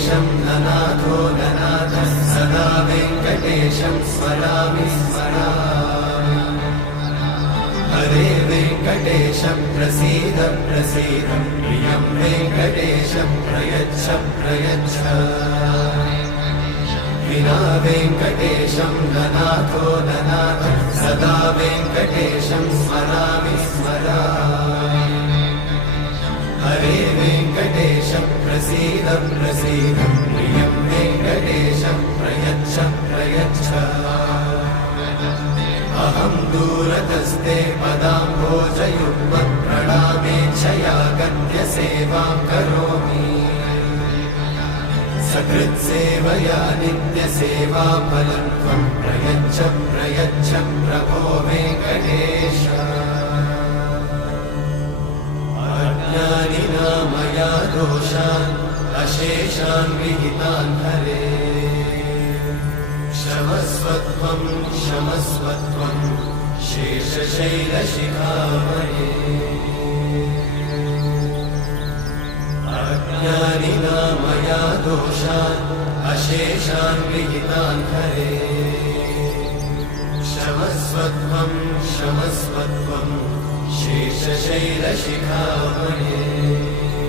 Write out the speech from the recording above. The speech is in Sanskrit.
वेङ्कटेशं ननाथो ननाथः सदा वेङ्कटेशं स्मरामि स्मरामि। हरे वेङ्कटेश प्रसीद प्रसीद प्रियं वेङ्कटेशं प्रयच्छ प्रयच्छ। विना वेङ्कटेशं ननाथो ननाथः सदा वेङ्कटेशं स्मरामि स्मरामि। हरे वेङ्कटेश प्रसीद प्रसीद प्रियं वेङ्कटेशं प्रयच्छ प्रयच्छ। अहं दूरतस्ते पदाम्भोजयुग्मं प्रणामेच्छया गद्य सेवां करोमि। सकृत्सेवया नित्यसेवाफलं त्वं प्रयच्छ प्रयच्छ प्रभो वेङ्कटेश। अज्ञानिना मया दोषान् अशेषान् विहितान् हरे। क्षमस्वत्वं क्षमस्वत्वं शेषशैलशिखामणे। अज्ञानिना मया दोषान् अशेषान् विहितान् हरे। क्षमस्वत्वं क्षमस्वत्वं शेषशैलशिखामणे।